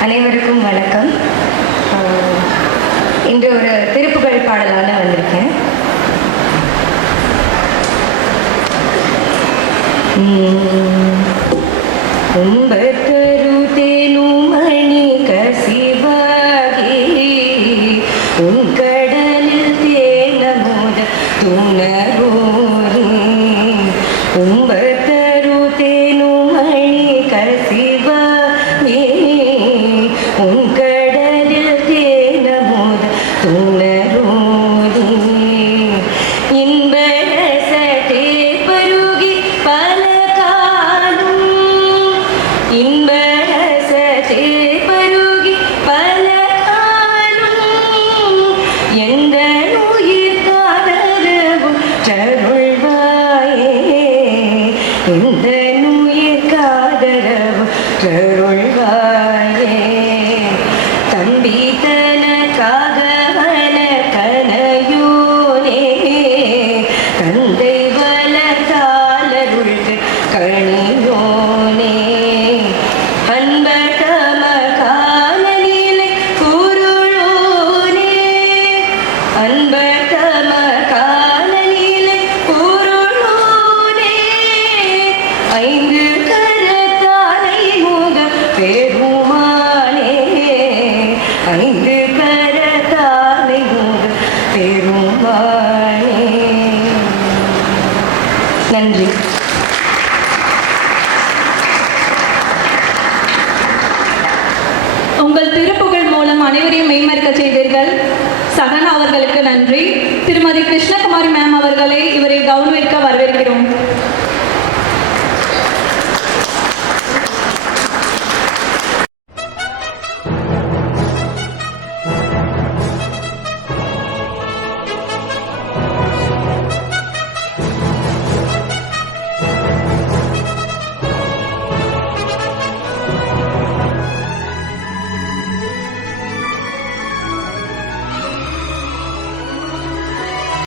அனைவருக்கும் வணக்கம் இன்று ஒரு திருப்புகழ் பாடலான வந்திருக்கேன் உம்பத்தரு துணரூரி തന്നുയ കാതരവ് കരുൾവായേ. തമ്പിതന കാകവന കനയൂനേ. തന്തൈ വല താലരുൾ കണിയോനേ അൻപതമ കാലനിലെ കുരുളോനേ. അൻ நன்றி. உங்கள் திருப்புகள் மூலம் அனைவரையும் மெய்மறக்க செய்தீர்கள் சகனா அவர்களுக்கு நன்றி. திருமதி கிருஷ்ணகுமாரி மேம் அவர்களை இவரை கௌரவிக்க வரவேற்கிறோம்.